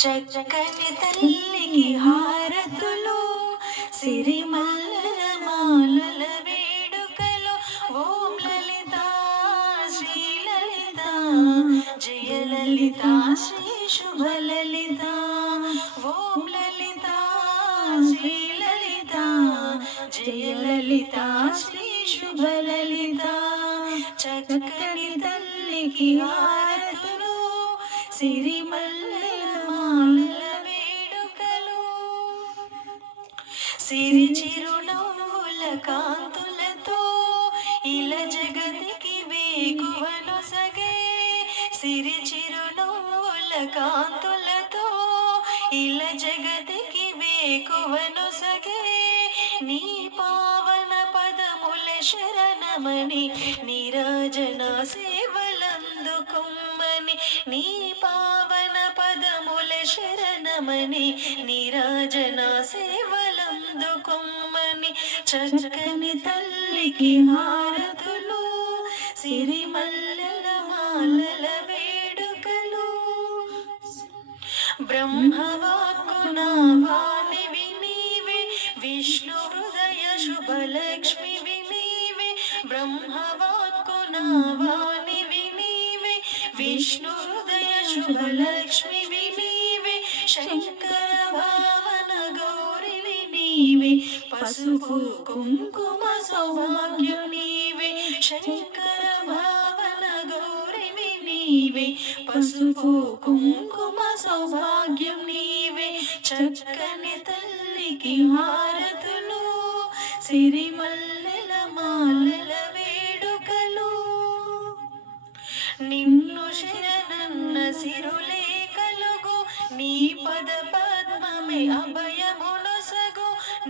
చక్కని తల్లికి హారతులు సిరిమల్ల మాలల వేడుకలు ఓం లలిత శ్రీ లలిత జయ లలిత శ్రీ శుభ లలిత ఓం లలిత శ్రీ లలిత జయ లలిత శ్రీ శుభ లలిత చక్కని తల్లికి హారతులు సిరిమల్ల సిరి చిరునవ్వుల కాంతులతో ఇల జగతికి వేకువను సగే సిరి చిరునవ్వుల కాంతులతో ఇల జగతికి వేకువను సగే నీ పావన పదముల శరణమని నీరాజన సేవలందుకుమ్మని నీ పావన పదముల శరణమని నీరాజన కొమ్మని చక్కని తల్లికి హారతులు సిరిమల్లెల మాలల వేడుకలు. బ్రహ్మవాక్కున వాణి వినీవే విష్ణు హృదయ శుభలక్ష్మి వినీవే. బ్రహ్మవాక్కున వాణి వినీవే విష్ణు హృదయ శుభలక్ష్మి వినీవే. శంకర పసుపు కుంకుమ సౌభాగ్య నీవే శంకర భావన గౌరివి నీవే పసుపు కుంకుమ సౌభాగ్యం నీవే చక్కని తల్లికి హారతులు సిరిమల్లెల మాలల వేడుకలు. నిన్ను శరణన్న సిరులే కలుగు నీ పద పద్మమే అభయ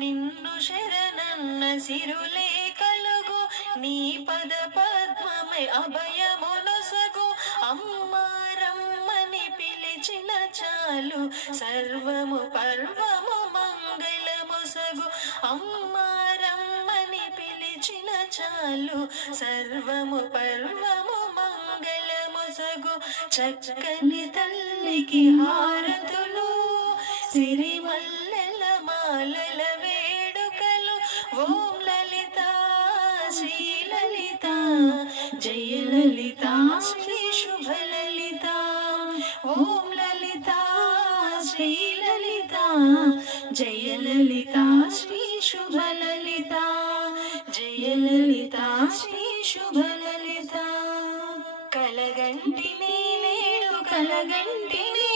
నిన్ను శరణన్న సిరులే కలుగు. నీ పద పద్మమై అభయమునొసగు అమ్మారమ్మని పిలిచిన చాలు. సర్వము పర్వము మంగళముసగు అమ్మారమ్మని పిలిచిన చాలు. సర్వము పర్వము మంగళముసగు చక్కని తల్లికి హారతులు. సిరిమల్లెల మాలల జయ లలిత శ్రీ శుభ లలిత ఓం లలిత శ్రీ లలిత జయ లలిత శ్రీ శుభ లలిత జయ లలిత శ్రీ శుభ లలిత కలగంటిని నేడు కలగంటిని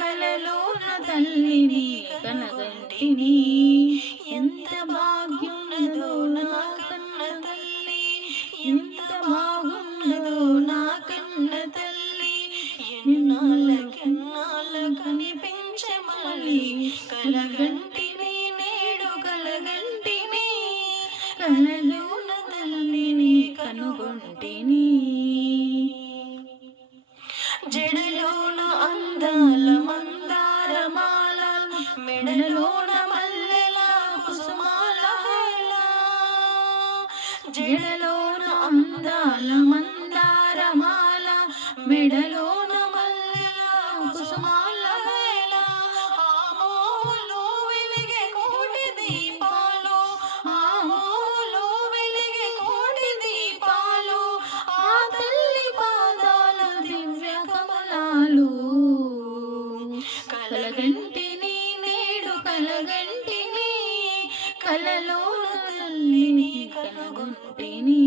కలలోన తల్లిని కనగంటిని. ఎంత భాగ్యున్నదో నా కన్న తల్లి. ఎంత బాగున్నదో నా కన్న తల్లి. ఎన్నాళ్ళకెన్నాళ్ళ కనిపించే మళ్ళీ కలగంటిని నేడు కలగంటిని. కలలోన తల్లిని కనుగొంటిని. మెడలోన మల్లెల కుసుమాల హేళ. జడలోన అందాల మందారమాల మెడలోన మల్లెల కుసుమాల దీపాలు. ఆ తల్లి పాదాల దివ్య కమలాలు కలలోన తల్లిని కలుగుంటిని